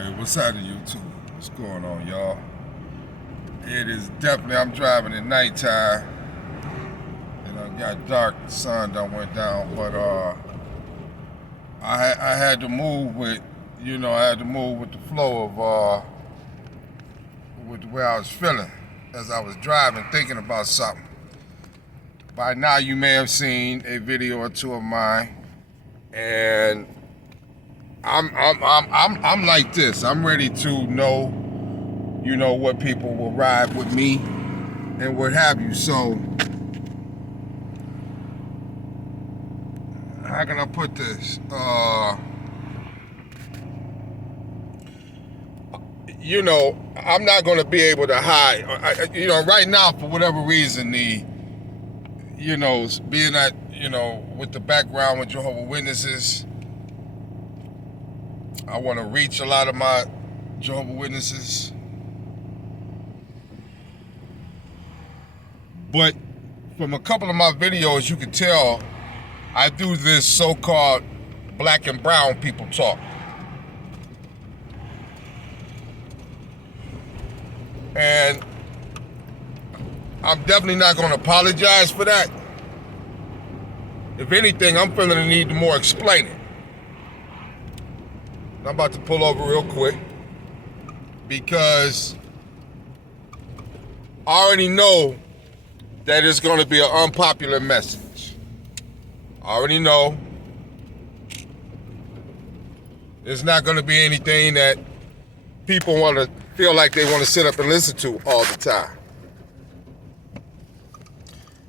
Hey, what's happening, YouTube? What's going on, y'all? It is definitely, I'm driving at nighttime. It got dark, the sun done went down, but I had to move with, I had to move with the flow of, with the way I was feeling as I was driving, thinking about something. By now, you may have seen a video or two of mine, and I'm like this. I'm ready to know, what people will ride with me and what have you. So, how can I put this? I'm not going to be able to hide. Right now, for whatever reason, being that, with the background with Jehovah Witnesses, I want to reach a lot of my Jehovah Witnesses. But from a couple of my videos, you can tell I do this so-called black and brown people talk. And I'm definitely not going to apologize for that. If anything, I'm feeling the need to more explain it. I'm about to pull over real quick because I already know that it's going to be an unpopular message. I already know it's not going to be anything that people want to feel like they want to sit up and listen to all the time.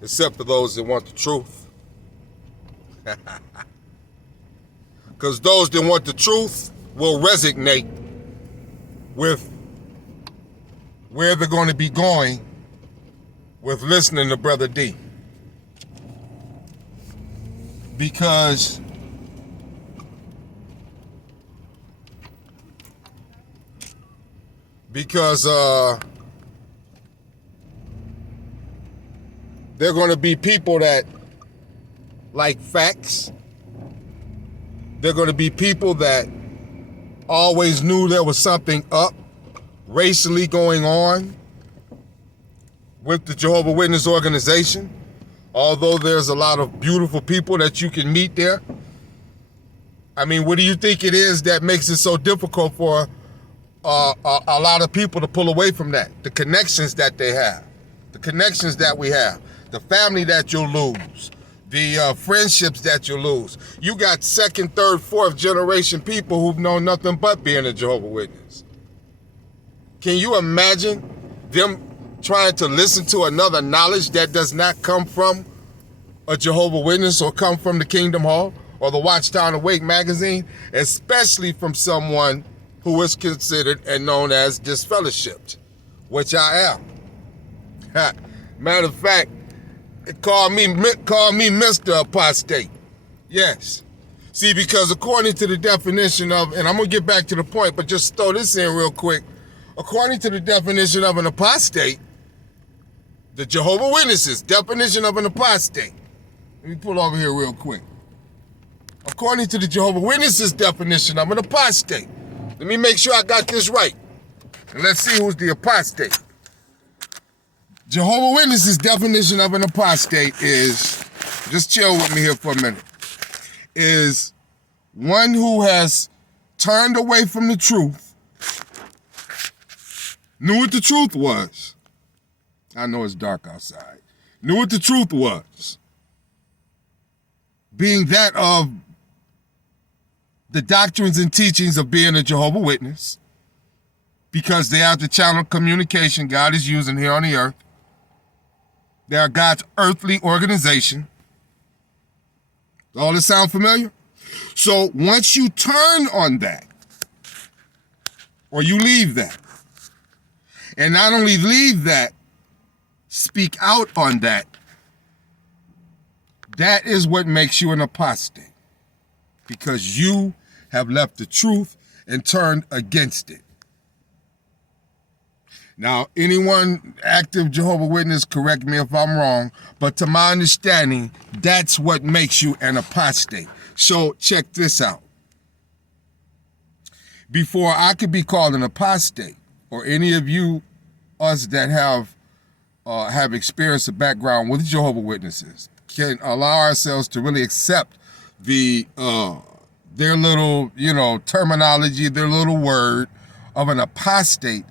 Except for those that want the truth. Because those that want the truth will resonate with where they're going to be going with listening to Brother D. Because they're going to be people that like facts. They're going to be people that always knew there was something up racially going on with the Jehovah Witness organization. Although there's a lot of beautiful people that you can meet there. I mean, what do you think it is that makes it so difficult for a lot of people to pull away from that? The connections that they have, the connections that we have, the family that you'll lose, the friendships that you lose. You got second, third, fourth generation people who've known nothing but being a Jehovah Witness. Can you imagine them trying to listen to another knowledge that does not come from a Jehovah Witness or come from the Kingdom Hall or the Watchtower Awake magazine, especially from someone who is considered and known as disfellowshipped, which I am. Matter of fact, call me Mr. Apostate. Yes. See, because according to the definition of, and I'm going to get back to the point, but just throw this in real quick. According to the definition of an apostate, the Jehovah Witnesses definition of an apostate. Let me pull over here real quick. According to the Jehovah Witnesses definition of an apostate. Let me make sure I got this right. And let's see who's the apostate. Jehovah Witnesses definition of an apostate is, just chill with me here for a minute, is one who has turned away from the truth, knew what the truth was. I know it's dark outside. Knew what the truth was. Being that of the doctrines and teachings of being a Jehovah Witness, because they are the channel of communication God is using here on the earth. They are God's earthly organization. All this sound familiar? So once you turn on that, or you leave that, and not only leave that, speak out on that, that is what makes you an apostate. Because you have left the truth and turned against it. Now, anyone active Jehovah Witness, correct me if I'm wrong, but to my understanding, that's what makes you an apostate. So check this out. before I could be called an apostate, or any of you, us that have experienced a background with Jehovah's Witnesses, can allow ourselves to really accept their little, terminology, their little word of an apostate,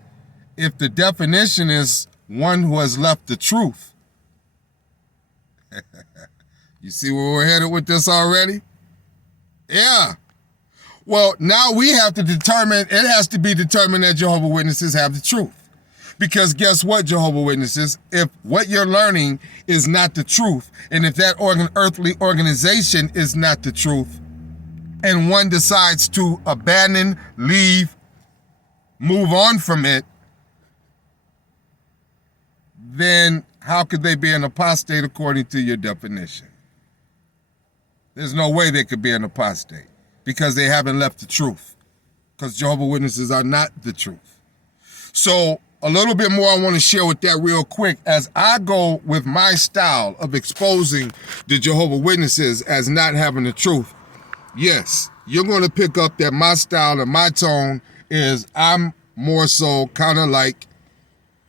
if the definition is one who has left the truth. You see where we're headed with this already? Yeah. Well, now we have to determine, it has to be determined that Jehovah's Witnesses have the truth. Because guess what, Jehovah's Witnesses? If what you're learning is not the truth, and if that earthly organization is not the truth, and one decides to abandon, leave, move on from it, then how could they be an apostate according to your definition? There's no way they could be an apostate because they haven't left the truth, because Jehovah's Witnesses are not the truth. So a little bit more I want to share with that real quick as I go with my style of exposing the Jehovah's Witnesses as not having the truth. Yes, you're going to pick up that my style and my tone is I'm more so kind of like,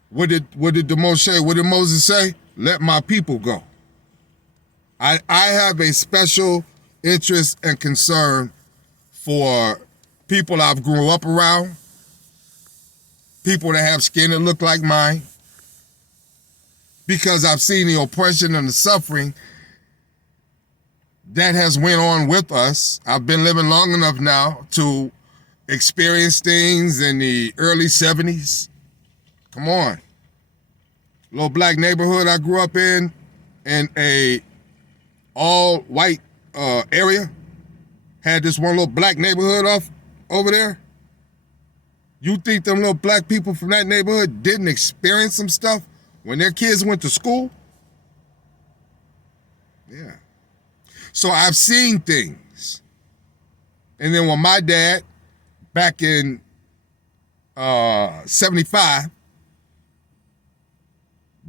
what did Moses say? Let my people go. I have a special interest and concern for people I've grew up around, people that have skin that look like mine, because I've seen the oppression and the suffering that has went on with us. I've been living long enough now to experience things in the early 70s. Come on. Little black neighborhood I grew up in a all-white area. Had this one little black neighborhood off over there. You think them little black people from that neighborhood didn't experience some stuff when their kids went to school? Yeah. So I've seen things. And then when my dad, back in 75,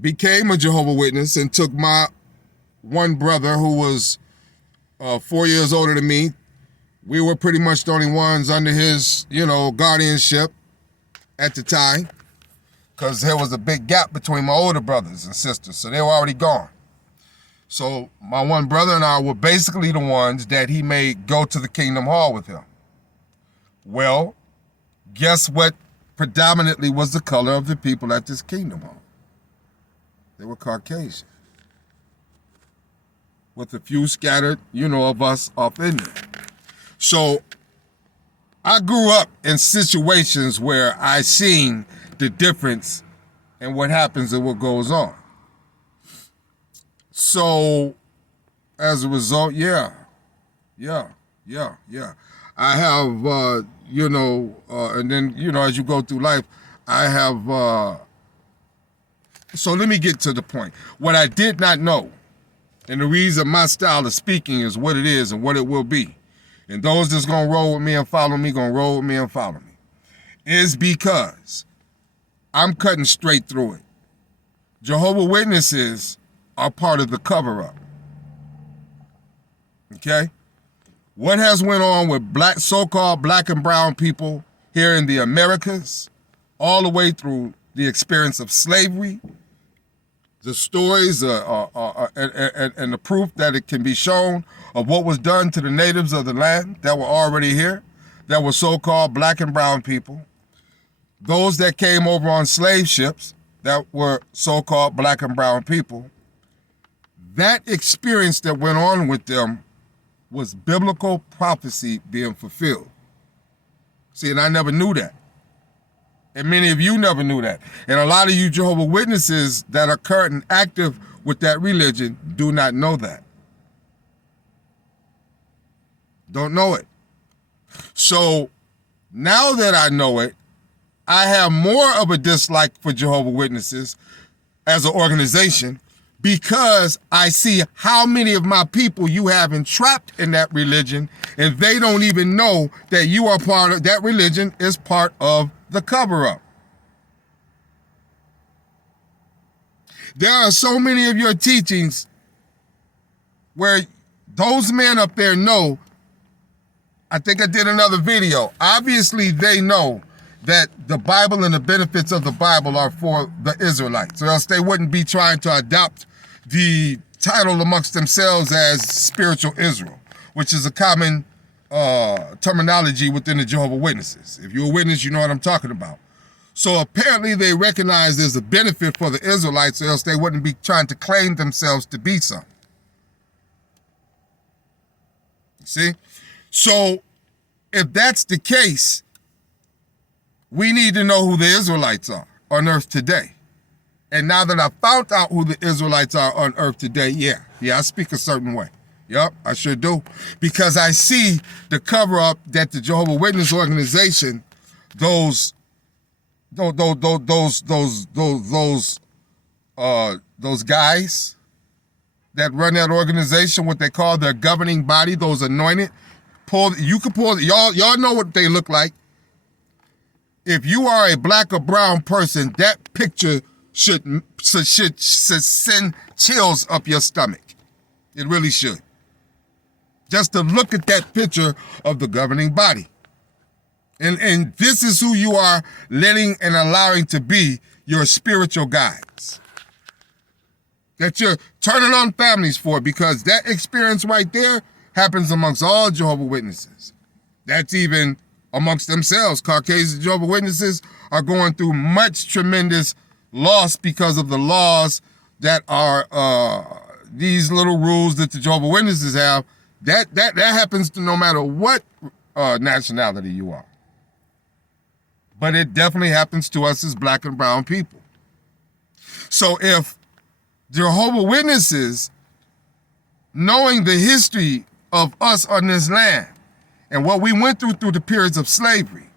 became a Jehovah's Witness and took my one brother who was 4 years older than me, we were pretty much the only ones under his, guardianship at the time, because there was a big gap between my older brothers and sisters, so they were already gone. So my one brother and I were basically the ones that he made go to the Kingdom Hall with him. Well, guess what predominantly was the color of the people at this Kingdom Hall? They were Caucasian, with a few scattered, of us off in there. So I grew up in situations where I seen the difference in what happens and what goes on. So as a result, yeah. I have, and then, as you go through life, I have, so let me get to the point. What I did not know, and the reason my style of speaking is what it is and what it will be, and those that's going to roll with me and follow me, going to roll with me and follow me, is because I'm cutting straight through it. Jehovah's Witnesses are part of the cover-up. Okay? What has went on with so-called black and brown people here in the Americas, all the way through the experience of slavery, the stories and the proof that it can be shown of what was done to the natives of the land that were already here, that were so-called black and brown people, those that came over on slave ships that were so-called black and brown people, that experience that went on with them was biblical prophecy being fulfilled. See, and I never knew that. And many of you never knew that. And a lot of you Jehovah's Witnesses that are current and active with that religion do not know that. Don't know it. So now that I know it, I have more of a dislike for Jehovah's Witnesses as an organization, because I see how many of my people you have entrapped in that religion, and they don't even know that you are part of that religion, is part of the cover-up. There are so many of your teachings where those men up there know I think I did another video. Obviously, they know that the Bible and the benefits of the Bible are for the Israelites, or else they wouldn't be trying to adopt the title amongst themselves as spiritual Israel, which is a common terminology within the Jehovah Witnesses. If you're a witness, you know what I'm talking about. So apparently they recognize there's a benefit for the Israelites, or else they wouldn't be trying to claim themselves to be some. See? So if that's the case, we need to know who the Israelites are on earth today. And now that I found out who the Israelites are on earth today, yeah, I speak a certain way. Yep, I sure do. Because I see the cover-up that the Jehovah Witness organization, those guys that run that organization, what they call their governing body, those anointed, y'all know what they look like. If you are a black or brown person, that picture should send chills up your stomach. It really should. Just to look at that picture of the governing body. And this is who you are letting and allowing to be your spiritual guides. That you're turning on families for, because that experience right there happens amongst all Jehovah Witnesses. That's even amongst themselves. Caucasian Jehovah Witnesses are going through much tremendous loss because of the laws that are these little rules that the Jehovah Witnesses have. That happens to no matter what nationality you are. But it definitely happens to us as black and brown people. So if Jehovah Witnesses, knowing the history of us on this land and what we went through the periods of slavery,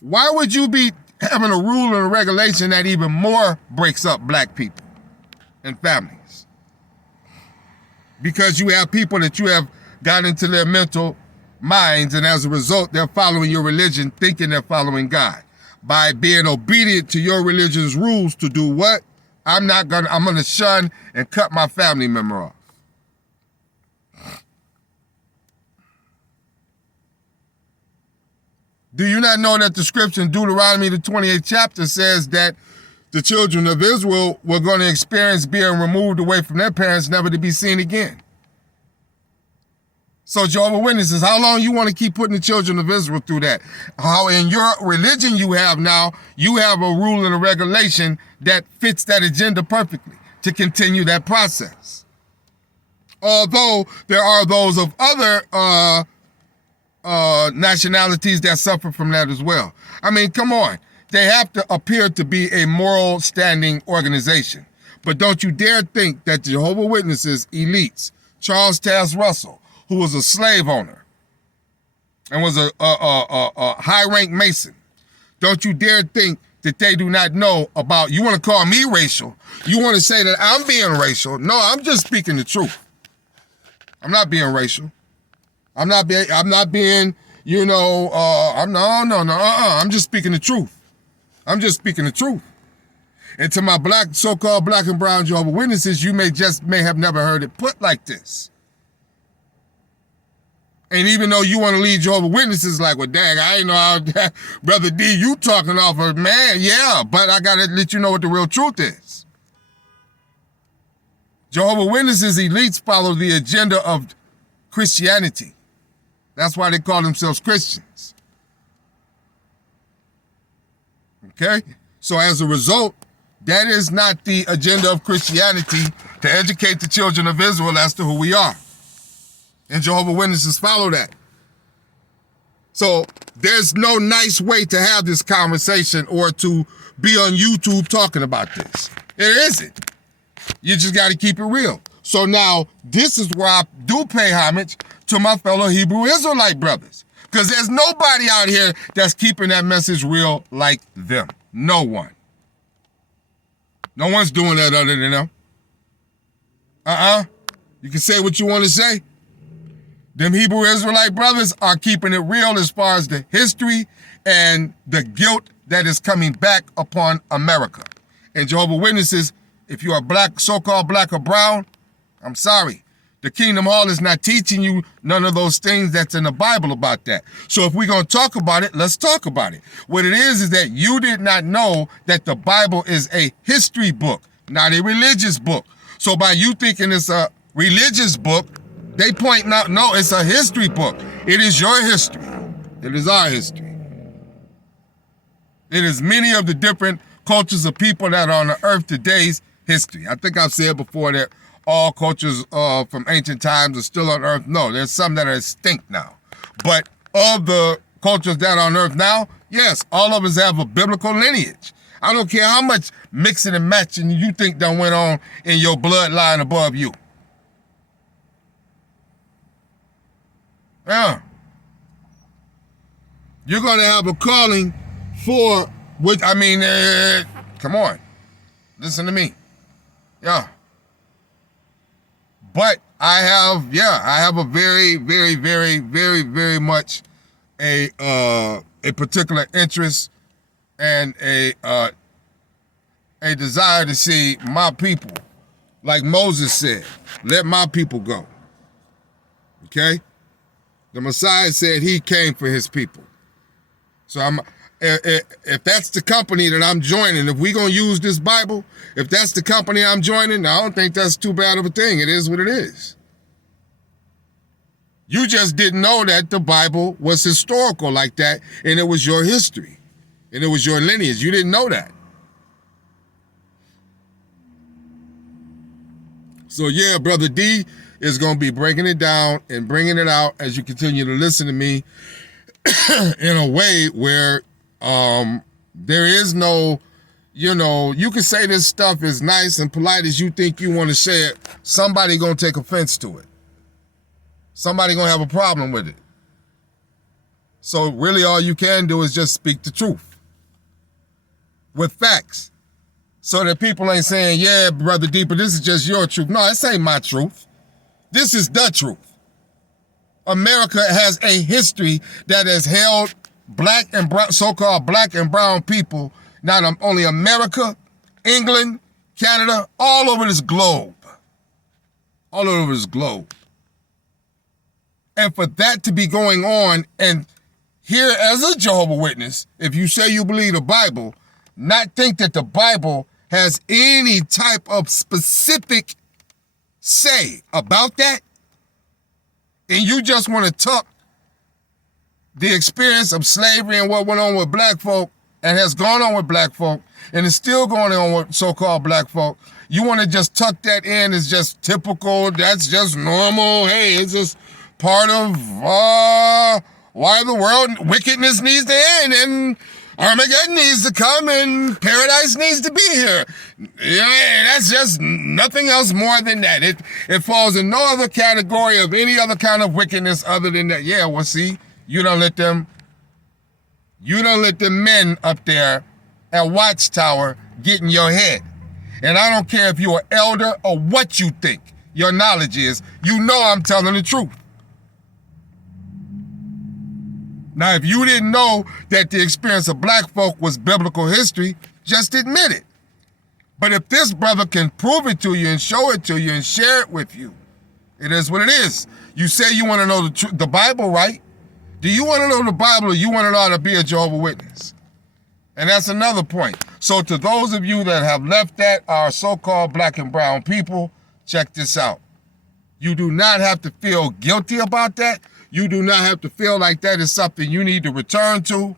why would you be having a rule and a regulation that even more breaks up black people and families? Because you have people that you have got into their mental minds, and as a result, they're following your religion, thinking they're following God. By being obedient to your religion's rules to do what? I'm gonna shun and cut my family member off. Do you not know that the scripture in Deuteronomy, the 28th chapter, says that the children of Israel were going to experience being removed away from their parents, never to be seen again? So Jehovah Witnesses, how long you want to keep putting the children of Israel through that? How in your religion you have now, you have a rule and a regulation that fits that agenda perfectly to continue that process. Although there are those of other nationalities that suffer from that as well. I mean, come on. They have to appear to be a moral standing organization. But don't you dare think that the Jehovah Witnesses elites, Charles Taze Russell, who was a slave owner and was a high-rank Mason, don't you dare think that they do not know about, you want to call me racial, you want to say that I'm being racial. No, I'm just speaking the truth. I'm not being racial. I'm not being, I'm just speaking the truth. I'm just speaking the truth. And to my so-called black and brown Jehovah Witnesses, you may have never heard it put like this. And even though you want to lead Jehovah Witnesses like, well, dang, I ain't know how, Brother D, you talking off of, man, yeah, but I got to let you know what the real truth is. Jehovah Witnesses elites follow the agenda of Christianity. That's why they call themselves Christians. Okay? So as a result, that is not the agenda of Christianity, to educate the children of Israel as to who we are. And Jehovah Witnesses follow that. So there's no nice way to have this conversation or to be on YouTube talking about this. It isn't. You just got to keep it real. So now this is where I do pay homage to my fellow Hebrew Israelite brothers. Because there's nobody out here that's keeping that message real like them. No one. No one's doing that other than them. You can say what you want to say. Them Hebrew Israelite brothers are keeping it real as far as the history and the guilt that is coming back upon America. And Jehovah Witnesses, if you are black, so-called black or brown, I'm sorry. The Kingdom Hall is not teaching you none of those things that's in the Bible about that. So if we're going to talk about it, let's talk about it. What it is that you did not know that the Bible is a history book, not a religious book. So by you thinking it's a religious book, they point out, no, it's a history book. It is your history. It is our history. It is many of the different cultures of people that are on the earth today's history. I think I've said before that all cultures from ancient times are still on earth. No, there's some that are extinct now. But of the cultures that are on earth now, yes, all of us have a biblical lineage. I don't care how much mixing and matching you think that went on in your bloodline above you. Yeah. You're going to have a calling for, which, I mean, come on. Listen to me. Yeah. But I have a very, very, very, very, very much a particular interest and a desire to see my people, like Moses said, let my people go. Okay? The Messiah said he came for his people. So if that's the company that I'm joining, if we're going to use this Bible, if that's the company I'm joining, I don't think that's too bad of a thing. It is what it is. You just didn't know that the Bible was historical like that, and it was your history, and it was your lineage. You didn't know that. So yeah, Brother D is going to be breaking it down and bringing it out as you continue to listen to me in a way where there is no, you can say this stuff is nice and polite as you think you want to say it. Somebody going to take offense to it. Somebody going to have a problem with it. So really all you can do is just speak the truth with facts so that people ain't saying, yeah, Brother D, but this is just your truth. No, this ain't my truth. This is the truth. America has a history that has held black and brown, so-called black and brown people, not only America, England, Canada, all over this globe. All over this globe. And for that to be going on, and here as a Jehovah Witness, if you say you believe the Bible, not think that the Bible has any type of specific say about that, and you just want to tuck the experience of slavery and what went on with black folk and has gone on with black folk and is still going on with so-called black folk, you want to just tuck that in as just typical, that's just normal, hey, it's just part of why the world wickedness needs to end and Armageddon needs to come and paradise needs to be here. Yeah, that's just nothing else more than that. It falls in no other category of any other kind of wickedness other than that. Yeah, well, see, you don't let them men up there at Watchtower get in your head. And I don't care if you're an elder or what you think your knowledge is, you know I'm telling the truth. Now, if you didn't know that the experience of black folk was biblical history, just admit it. But if this brother can prove it to you and show it to you and share it with you, it is what it is. You say you want to know the Bible, right? Do you want to know the Bible or you want to know how to be a Jehovah Witness? And that's another point. So to those of you that have left that, our so-called black and brown people, check this out. You do not have to feel guilty about that. You do not have to feel like that is something you need to return to.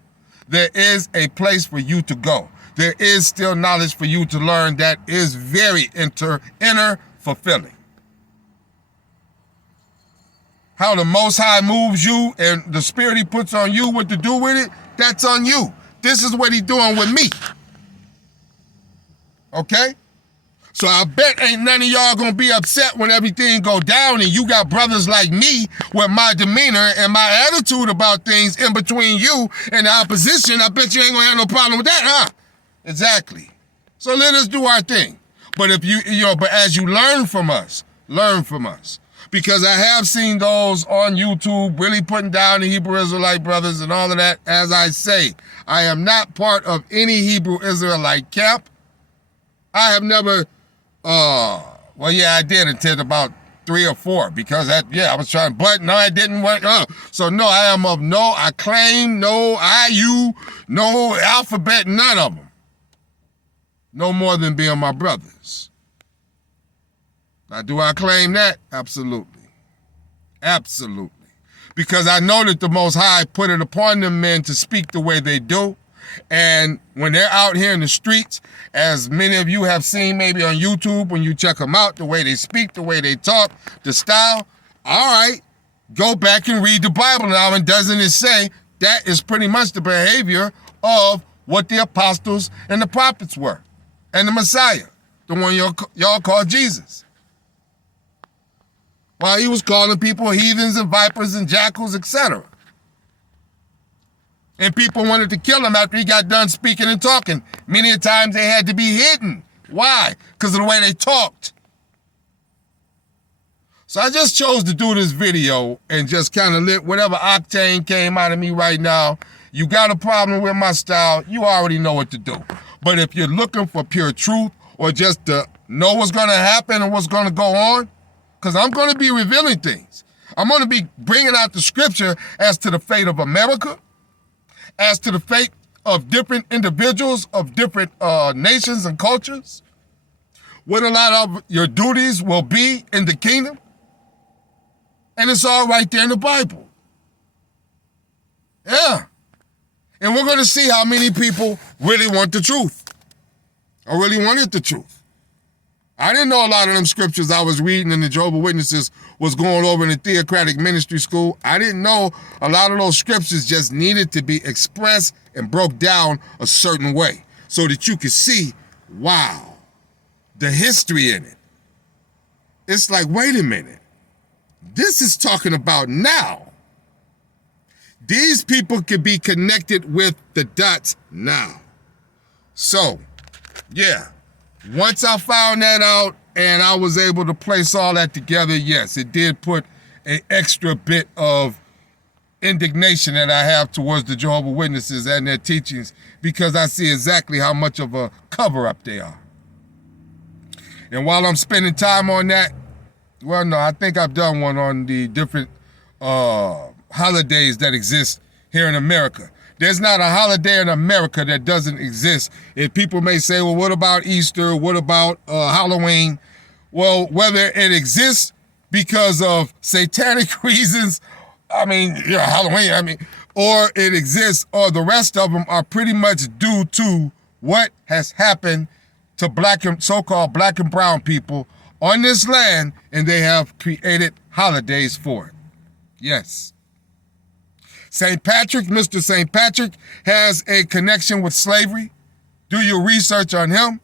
There is a place for you to go. There is still knowledge for you to learn that is very inner fulfilling. How the Most High moves you and the spirit he puts on you, what to do with it, that's on you. This is what he's doing with me. Okay? So I bet ain't none of y'all gonna be upset when everything go down and you got brothers like me with my demeanor and my attitude about things in between you and the opposition. I bet you ain't gonna have no problem with that, huh? Exactly. So let us do our thing. But if but as you learn from us. Because I have seen those on YouTube really putting down the Hebrew Israelite brothers and all of that. As I say, I am not part of any Hebrew Israelite camp. I have never, well, yeah, I did attend about 3 or 4 because I was trying, but no, it didn't work. So no, I am of no, I claim no IU, no alphabet, none of them. No more than being my brothers. Now, do I claim that? Absolutely. Absolutely. Because I know that the Most High put it upon them men to speak the way they do. And when they're out here in the streets, as many of you have seen maybe on YouTube, when you check them out, the way they speak, the way they talk, the style, all right, go back and read the Bible now. And doesn't it say that is pretty much the behavior of what the apostles and the prophets were, and the Messiah, the one y'all call Jesus? While he was calling people heathens and vipers and jackals, etc. And people wanted to kill him after he got done speaking and talking. Many times they had to be hidden. Why? Because of the way they talked. So I just chose to do this video and just kind of let whatever octane came out of me right now. You got a problem with my style, you already know what to do. But if you're looking for pure truth or just to know what's going to happen and what's going to go on, because I'm going to be revealing things. I'm going to be bringing out the scripture as to the fate of America, as to the fate of different individuals of different nations and cultures, what a lot of your duties will be in the kingdom. And it's all right there in the Bible. Yeah. And we're going to see how many people really want the truth or really wanted the truth. I didn't know a lot of them scriptures I was reading in the Jehovah Witnesses was going over in the theocratic ministry school. I didn't know a lot of those scriptures just needed to be expressed and broke down a certain way so that you could see, wow, the history in it. It's like, wait a minute. This is talking about now. These people could be connected with the dots now. So, yeah. Once I found that out and I was able to place all that together, yes, it did put an extra bit of indignation that I have towards the Jehovah Witnesses and their teachings because I see exactly how much of a cover-up they are. And while I'm spending time on that, well, no, I think I've done one on the different holidays that exist here in America. There's not a holiday in America that doesn't exist. And people may say, well, what about Easter? What about Halloween? Well, whether it exists because of satanic reasons, Halloween, or it exists, or the rest of them are pretty much due to what has happened to so-called black and brown people on this land, and they have created holidays for it. Yes. St. Patrick, Mr. St. Patrick, has a connection with slavery. Do your research on him.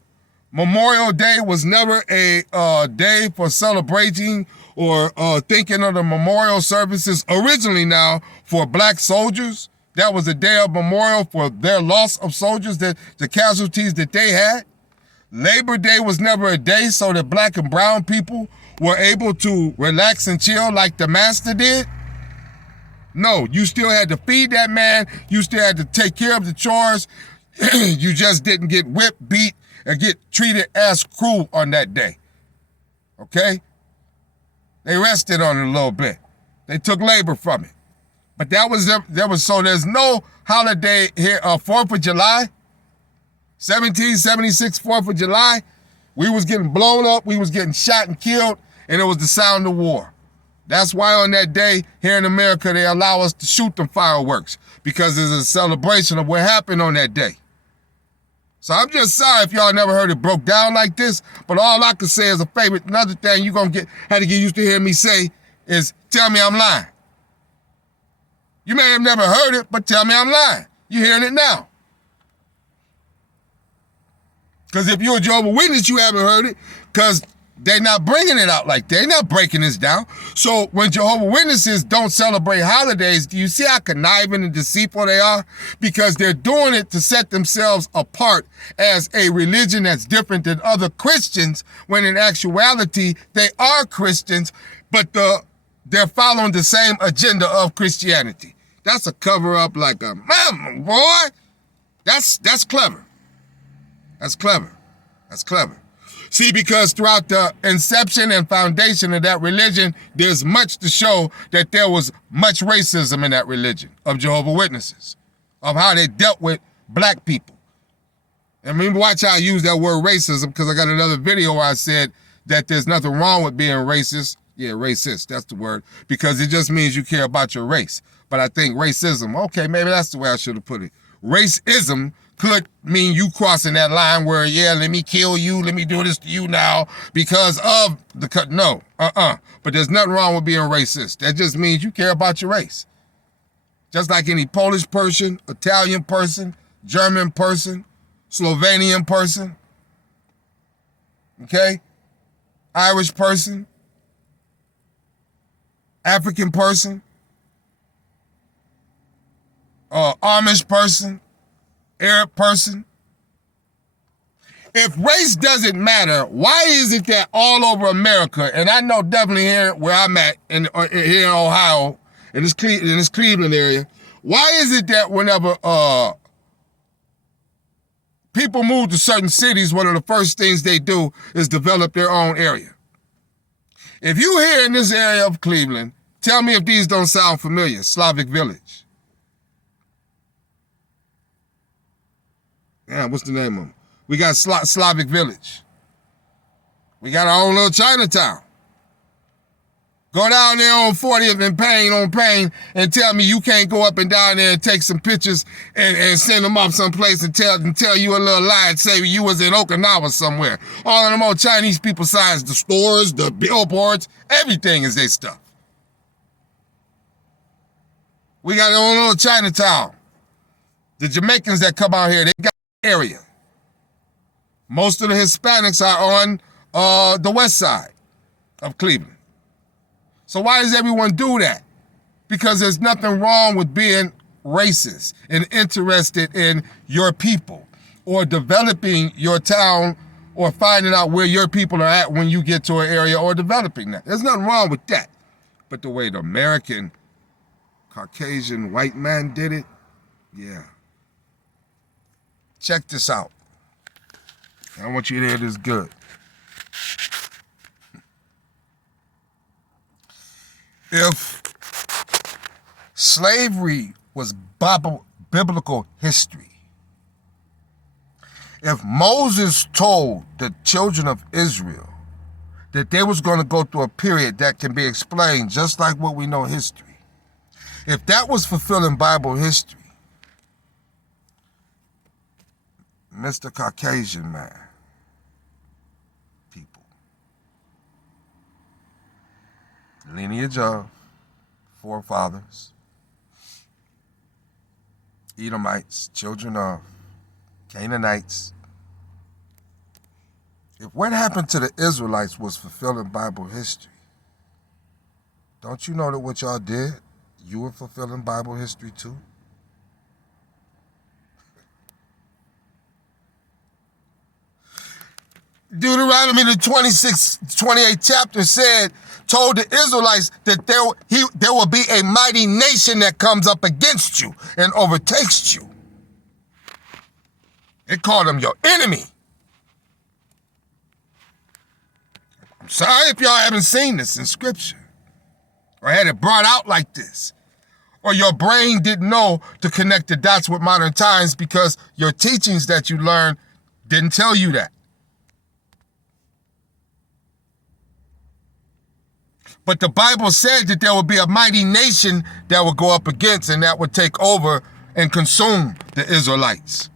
Memorial Day was never a day for celebrating or thinking of the memorial services originally now for black soldiers. That was a day of memorial for their loss of soldiers, the casualties that they had. Labor Day was never a day so that black and brown people were able to relax and chill like the master did. No, you still had to feed that man. You still had to take care of the chores. You just didn't get whipped, beat, and get treated as cruel on that day. Okay? They rested on it a little bit. They took labor from it. But so there's no holiday here. 4th of July, 1776, 4th of July, we was getting blown up, we was getting shot and killed, and it was the sound of war. That's why on that day here in America, they allow us to shoot them fireworks because it's a celebration of what happened on that day. So I'm just sorry if y'all never heard it broke down like this, but all I can say is a favorite. Another thing you're going to have to get used to hearing me say is tell me I'm lying. You may have never heard it, but tell me I'm lying. You're hearing it now. Because if you're a Jehovah's Witness, you haven't heard it because they're not bringing it out like that. They're not breaking this down. So when Jehovah's Witnesses don't celebrate holidays, do you see how conniving and deceitful they are? Because they're doing it to set themselves apart as a religion that's different than other Christians, when in actuality, they are Christians, but they're following the same agenda of Christianity. That's a cover-up like a, man, boy, that's clever. That's clever. That's clever. See, because throughout the inception and foundation of that religion, there's much to show that there was much racism in that religion of Jehovah's Witnesses, of how they dealt with black people. And remember, watch how I use that word racism, because I got another video where I said that there's nothing wrong with being racist. Yeah, racist, that's the word, because it just means you care about your race. But I think racism, okay, maybe that's the way I should have put it. Racism could mean you crossing that line where, yeah, let me kill you, let me do this to you now because of the cut. No, But there's nothing wrong with being racist. That just means you care about your race. Just like any Polish person, Italian person, German person, Slovenian person, okay? Irish person, African person, Amish person, Arab person. If race doesn't matter, why is it that all over America, and I know definitely here where I'm at, here in Ohio, in this Cleveland area, why is it that whenever people move to certain cities, one of the first things they do is develop their own area? If you here in this area of Cleveland, tell me if these don't sound familiar. Slavic Village. Yeah, what's the name of them? We got Slavic Village. We got our own little Chinatown. Go down there on 40th and Payne and tell me you can't go up and down there and take some pictures and send them off someplace and tell you a little lie and say you was in Okinawa somewhere. All of them old Chinese people signs, the stores, the billboards, everything is their stuff. We got our own little Chinatown. The Jamaicans that come out here, they got an area. Most of the Hispanics are on the west side of Cleveland. So why does everyone do that? Because there's nothing wrong with being racist and interested in your people or developing your town or finding out where your people are at when you get to an area or developing that. There's nothing wrong with that. But the way the American Caucasian white man did it, yeah. Check this out. I want you to hear this good. If slavery was biblical history, if Moses told the children of Israel that they was going to go through a period that can be explained just like what we know history, if that was fulfilling Bible history, Mr. Caucasian man, people, lineage of forefathers, Edomites, children of Canaanites. If what happened to the Israelites was fulfilling Bible history, don't you know that what y'all did, you were fulfilling Bible history too? Deuteronomy the 28th chapter told the Israelites that there will be a mighty nation that comes up against you and overtakes you. It called them your enemy. I'm sorry if y'all haven't seen this in scripture or had it brought out like this, or your brain didn't know to connect the dots with modern times because your teachings that you learned didn't tell you that. But the Bible said that there would be a mighty nation that would go up against and that would take over and consume the Israelites.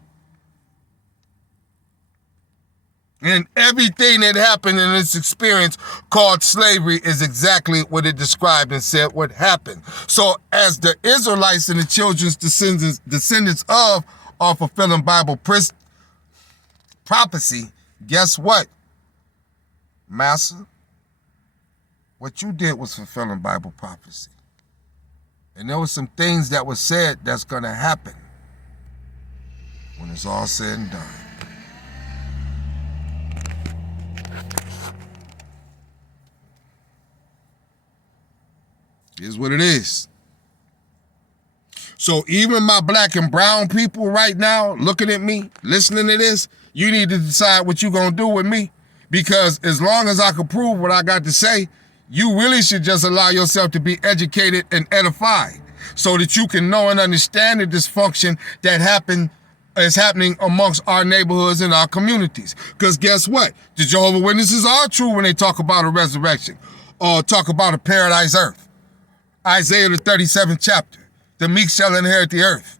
And everything that happened in this experience called slavery is exactly what it described and said what happened. So as the Israelites and the children's descendants of are fulfilling Bible prophecy, guess what, Master? What you did was fulfilling Bible prophecy. And there were some things that were said that's going to happen when it's all said and done. Here's what it is. So even my black and brown people right now looking at me, listening to this, you need to decide what you're going to do with me. Because as long as I can prove what I got to say, you really should just allow yourself to be educated and edified so that you can know and understand the dysfunction that is happening amongst our neighborhoods and our communities. Because guess what? The Jehovah Witnesses are true when they talk about a resurrection or talk about a paradise earth. Isaiah the 37th chapter, the meek shall inherit the earth.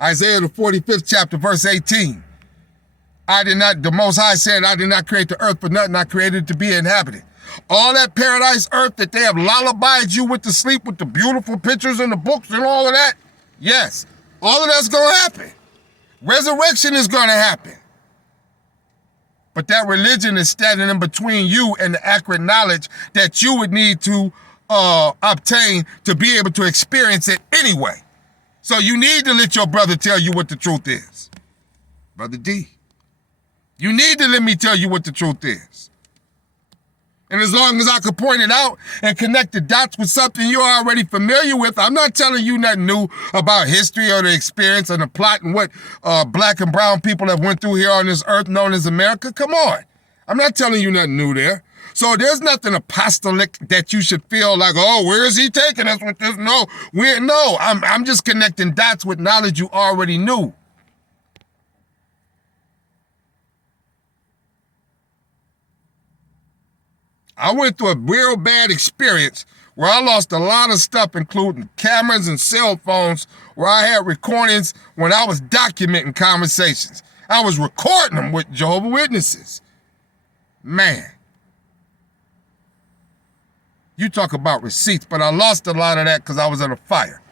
Isaiah the 45th chapter, verse 18. The Most High said, I did not create the earth for nothing, I created it to be inhabited. All that paradise earth that they have lullabied you with to sleep with the beautiful pictures in the books and all of that, yes, all of that's going to happen. Resurrection is going to happen. But that religion is standing in between you and the accurate knowledge that you would need to obtain to be able to experience it anyway. So you need to let your brother tell you what the truth is. Brother D. You need to let me tell you what the truth is. And as long as I can point it out and connect the dots with something you're already familiar with, I'm not telling you nothing new about history or the experience and the plot and what black and brown people have went through here on this earth known as America. Come on. I'm not telling you nothing new there. So there's nothing apostolic that you should feel like, oh, where is he taking us with this? No, I'm just connecting dots with knowledge you already knew. I went through a real bad experience where I lost a lot of stuff, including cameras and cell phones, where I had recordings when I was documenting conversations. I was recording them with Jehovah Witnesses. Man. You talk about receipts, but I lost a lot of that because I was in a fire.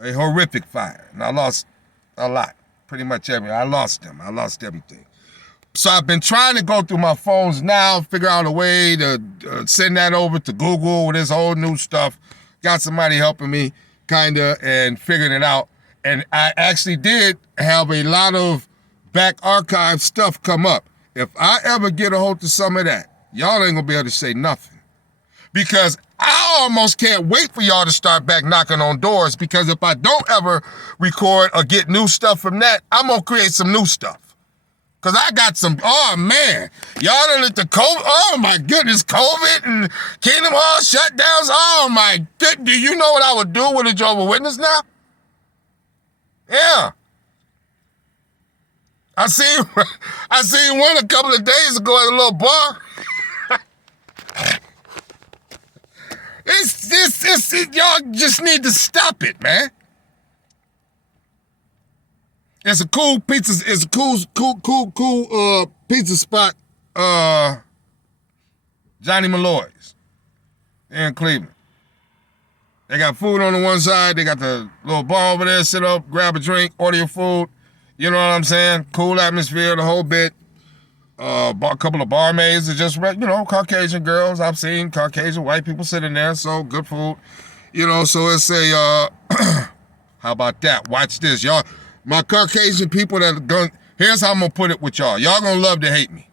A horrific fire. And I lost a lot. Pretty much everything. I lost them. I lost everything. So I've been trying to go through my phones now, figure out a way to send that over to Google with this whole new stuff. Got somebody helping me, kind of, and figuring it out. And I actually did have a lot of back archive stuff come up. If I ever get a hold of some of that, y'all ain't gonna be able to say nothing. Because I almost can't wait for y'all to start back knocking on doors, because if I don't ever record or get new stuff from that, I'm gonna create some new stuff. Because I got some, oh man, y'all done let the COVID, oh my goodness, COVID and Kingdom Hall shutdowns, oh my goodness, do you know what I would do with a Jehovah Witness now? Yeah. I seen one a couple of days ago at a little bar. Y'all just need to stop it, man. It's a cool pizza. It's a cool pizza spot. Johnny Malloy's in Cleveland. They got food on the one side. They got the little bar over there. Sit up, grab a drink, order your food. You know what I'm saying? Cool atmosphere, the whole bit. A couple of barmaids are just, Caucasian girls. I've seen Caucasian white people sitting there. So good food. So it's a. How about that? Watch this, y'all. My Caucasian people that are going, here's how I'm going to put it with y'all. Y'all going to love to hate me.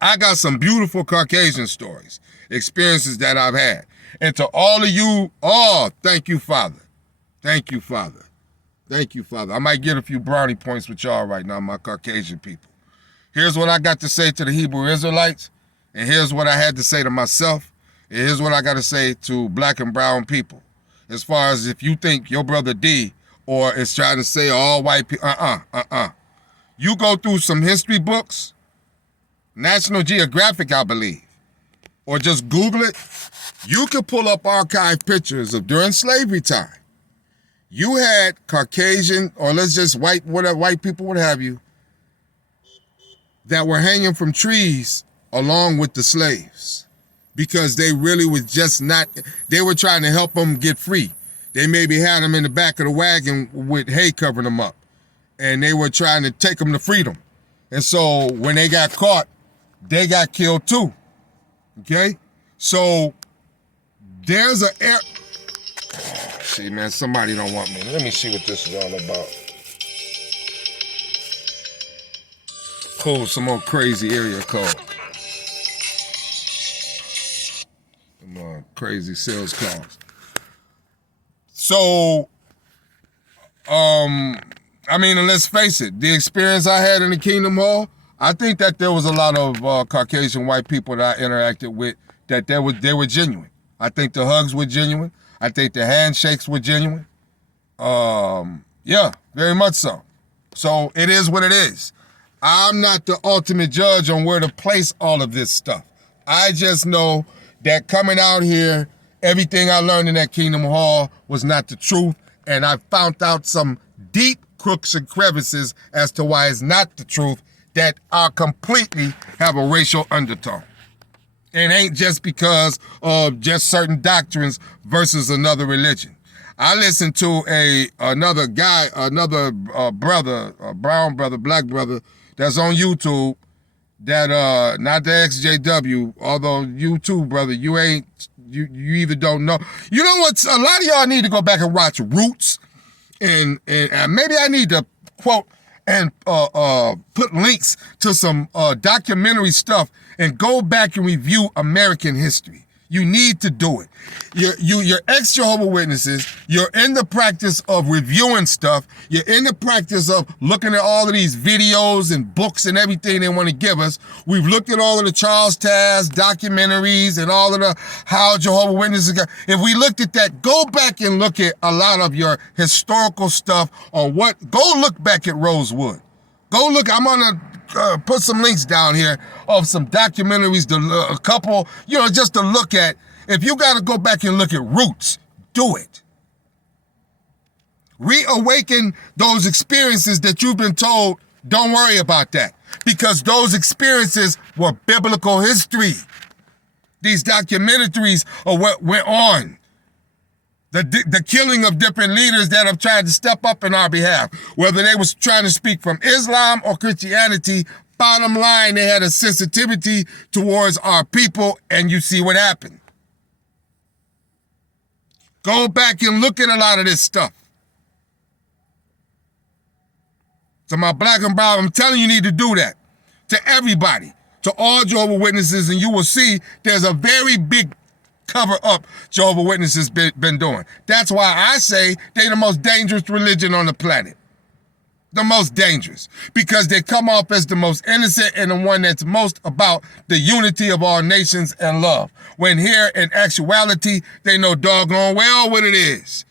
I got some beautiful Caucasian stories, experiences that I've had. And to all of you, thank you, Father. Thank you, Father. Thank you, Father. I might get a few brownie points with y'all right now, my Caucasian people. Here's what I got to say to the Hebrew Israelites, and here's what I had to say to myself, and here's what I got to say to black and brown people. As far as if you think your brother D or is trying to say all white people, You go through some history books, National Geographic, I believe, or just Google it, you can pull up archive pictures of during slavery time. You had Caucasian, or let's just white people, what have you, that were hanging from trees along with the slaves because they really was just not, they were trying to help them get free. They maybe had them in the back of the wagon with hay covering them up, and they were trying to take them to freedom. And so when they got caught, they got killed too, okay? So there's see, man, somebody don't want me. Let me see what this is all about. Cool, some more crazy area code. Some more crazy sales calls. So, let's face it, the experience I had in the Kingdom Hall, I think that there was a lot of Caucasian white people that I interacted with that they were genuine. I think the hugs were genuine. I think the handshakes were genuine. Yeah, very much so. So it is what it is. I'm not the ultimate judge on where to place all of this stuff. I just know that coming out here, everything I learned in that Kingdom Hall was not the truth, and I found out some deep crooks and crevices as to why it's not the truth that are completely have a racial undertone. It ain't just because of just certain doctrines versus another religion. I listened to another guy, another brother, a brown brother, black brother, that's on YouTube, that not the XJW, although you too, brother, you either don't know. You know what? A lot of y'all need to go back and watch Roots, and maybe I need to quote and put links to some documentary stuff and go back and review American history. You need to do it. You're ex-Jehovah Witnesses. You're in the practice of reviewing stuff. You're in the practice of looking at all of these videos and books and everything they want to give us. We've looked at all of the Charles Taz documentaries and all of the how Jehovah Witnesses got. If we looked at that, go back and look at a lot of your historical stuff on go look back at Rosewood. Go look, I'm gonna put some links down here of some documentaries, a couple, just to look at. If you gotta go back and look at Roots, do it. Reawaken those experiences that you've been told, don't worry about that. Because those experiences were biblical history. These documentaries are what went on. The killing of different leaders that have tried to step up in our behalf, whether they was trying to speak from Islam or Christianity, bottom line, they had a sensitivity towards our people, and you see what happened. Go back and look at a lot of this stuff. To my black and brown, I'm telling you, you need to do that. To everybody, to all Jehovah Witnesses, and you will see there's a very big cover up Jehovah Witnesses been doing. That's why I say they're the most dangerous religion on the planet. The most dangerous. Because they come off as the most innocent and the one that's most about the unity of all nations and love. When here, in actuality, they know doggone well what it is.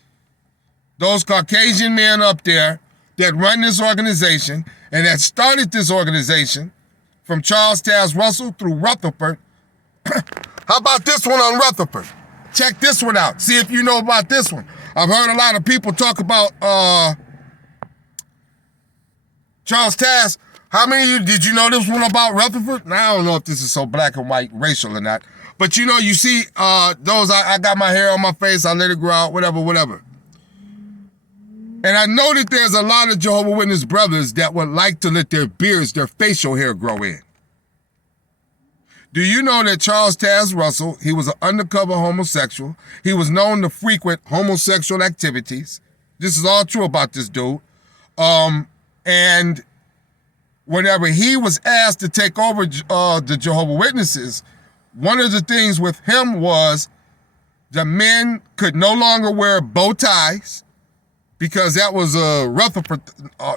Those Caucasian men up there that run this organization and that started this organization, from Charles Taz Russell through Rutherford. How about this one on Rutherford? Check this one out. See if you know about this one. I've heard a lot of people talk about Charles Taz. How many of you, did you know this one about Rutherford? Now, I don't know if this is so black and white racial or not. But you see those, I got my hair on my face, I let it grow out, whatever. And I know that there's a lot of Jehovah Witness brothers that would like to let their beards, their facial hair grow in. Do you know that Charles Taz Russell, he was an undercover homosexual. He was known to frequent homosexual activities. This is all true about this dude. And whenever he was asked to take over the Jehovah Witnesses, one of the things with him was the men could no longer wear bow ties because that was Rutherford.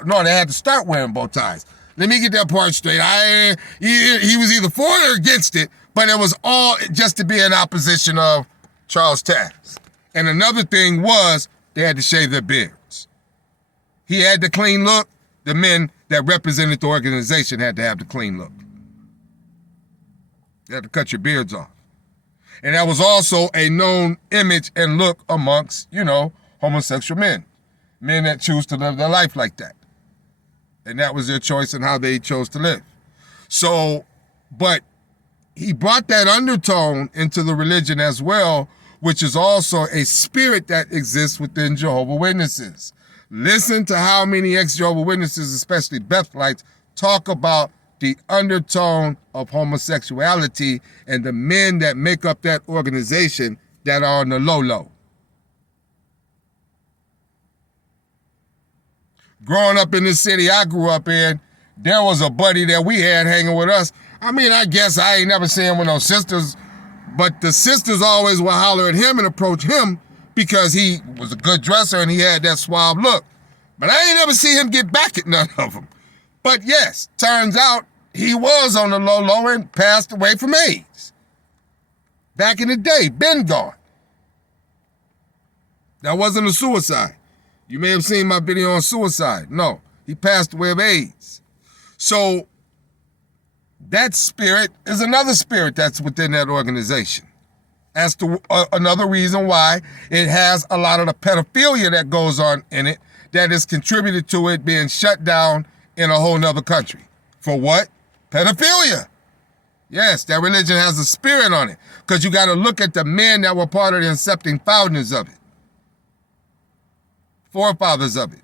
No, they had to start wearing bow ties. Let me get that part straight. He was either for it or against it, but it was all just to be in opposition of Charles Taz. And another thing was they had to shave their beards. He had the clean look. The men that represented the organization had to have the clean look. You had to cut your beards off. And that was also a known image and look amongst, homosexual men. Men that choose to live their life like that. And that was their choice in how they chose to live. So, but he brought that undertone into the religion as well, which is also a spirit that exists within Jehovah Witnesses. Listen to how many ex-Jehovah Witnesses, especially Bethelites, talk about the undertone of homosexuality and the men that make up that organization that are on the low. Growing up in the city I grew up in, there was a buddy that we had hanging with us. I mean, I guess I ain't never seen him with no sisters, but the sisters always would holler at him and approach him because he was a good dresser and he had that suave look. But I ain't never seen him get back at none of them. But yes, turns out he was on the low and passed away from AIDS. Back in the day, been gone. That wasn't a suicide. You may have seen my video on suicide. No, he passed away of AIDS. So that spirit is another spirit that's within that organization. As to another reason why it has a lot of the pedophilia that goes on in it that is contributed to it being shut down in a whole nother country. For what? Pedophilia. Yes, that religion has a spirit on it, because you got to look at the men that were part of the incepting founders of it, forefathers of it,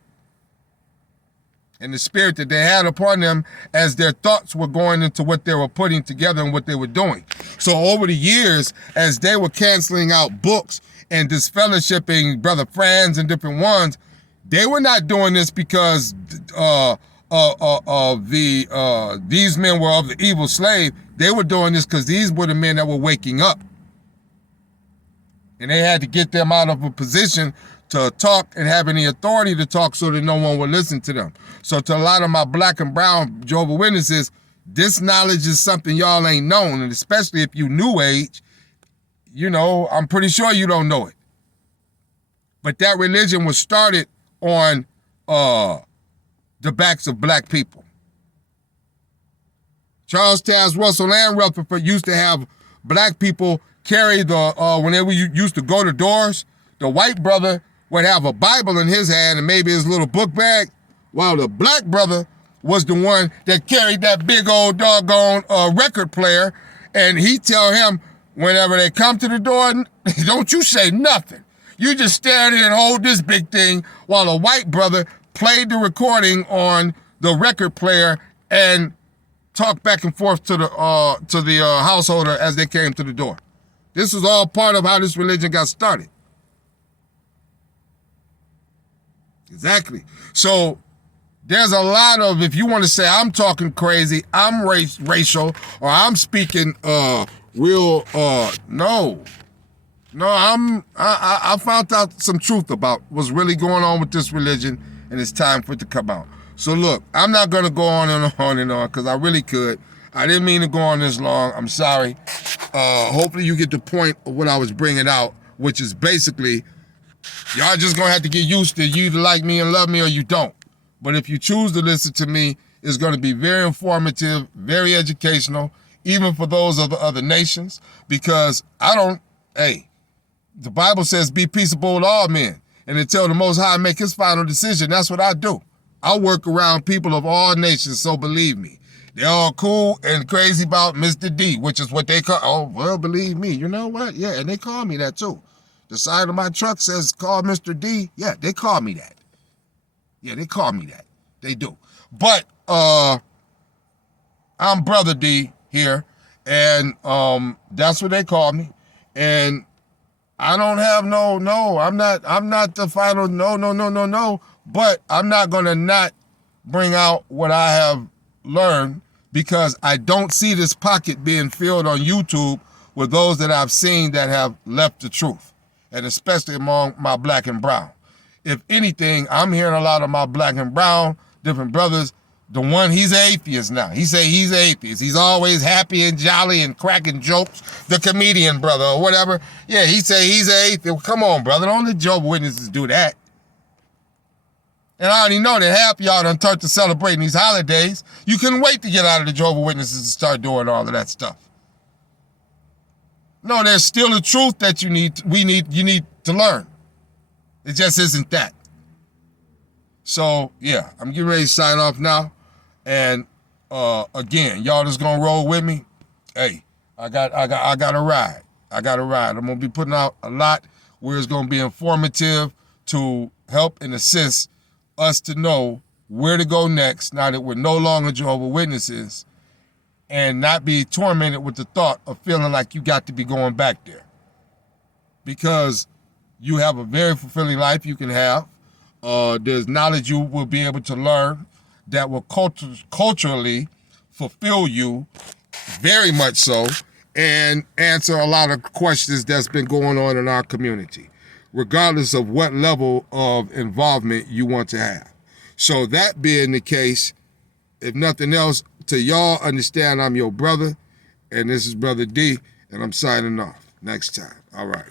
and the spirit that they had upon them as their thoughts were going into what they were putting together and what they were doing. So over the years, as they were canceling out books and disfellowshipping Brother Franz and different ones, they were not doing this because these men were of the evil slave. They were doing this because these were the men that were waking up. And they had to get them out of a position to talk and have any authority to talk so that no one would listen to them. So to a lot of my black and brown Jehovah Witnesses, this knowledge is something y'all ain't known. And especially if you New Age, you know, I'm pretty sure you don't know it. But that religion was started on the backs of black people. Charles Taze Russell and Rutherford used to have black people carry the, when they used to go to doors, the white brother would have a Bible in his hand and maybe his little book bag, while the black brother was the one that carried that big old doggone record player, and he tell him whenever they come to the door, don't you say nothing. You just stand there and hold this big thing while a white brother played the recording on the record player and talked back and forth to the householder as they came to the door. This was all part of how this religion got started. Exactly. So there's a lot of, if you want to say I'm talking crazy, I'm racial, or I'm speaking real, no, I found out some truth about what's really going on with this religion, and it's time for it to come out. So look, I'm not going to go on and on and on, because I really could. I didn't mean to go on this long. I'm sorry. Hopefully you get the point of what I was bringing out, which is basically, y'all just going to have to get used to you either like me and love me or you don't. But if you choose to listen to me, it's going to be very informative, very educational, even for those of the other nations, because the Bible says be peaceable with all men, and until the Most High make his final decision, that's what I do. I work around people of all nations, so believe me. They're all cool and crazy about Mr. D, which is what they call, oh, well, believe me. You know what? Yeah, and they call me that too. The side of my truck says, call Mr. D. Yeah, they call me that. Yeah, they call me that. They do. But I'm BruthaD here, and that's what they call me. And I don't have I'm not the final no. But I'm not gonna not bring out what I have learned, because I don't see this pocket being filled on YouTube with those that I've seen that have left the truth, and especially among my black and brown. If anything, I'm hearing a lot of my black and brown, different brothers, the one, he's an atheist now. He say he's an atheist. He's always happy and jolly and cracking jokes, the comedian brother or whatever. Yeah, he say he's an atheist. Come on, brother, don't let Jehovah's Witnesses do that. And I already know that half y'all done turned to celebrating these holidays. You couldn't wait to get out of the Jehovah's Witnesses and start doing all of that stuff. No, there's still a truth that you need to learn. It just isn't that. So yeah, I'm getting ready to sign off now. And again, y'all just gonna roll with me. Hey, I got a ride. I'm gonna be putting out a lot where it's gonna be informative to help and assist us to know where to go next now that we're no longer Jehovah's Witnesses, and not be tormented with the thought of feeling like you got to be going back there. Because you have a very fulfilling life you can have. There's knowledge you will be able to learn that will culturally fulfill you, very much so, and answer a lot of questions that's been going on in our community, regardless of what level of involvement you want to have. So that being the case, if nothing else, till y'all understand I'm your brother, and this is Brother D, and I'm signing off. Next time. All right.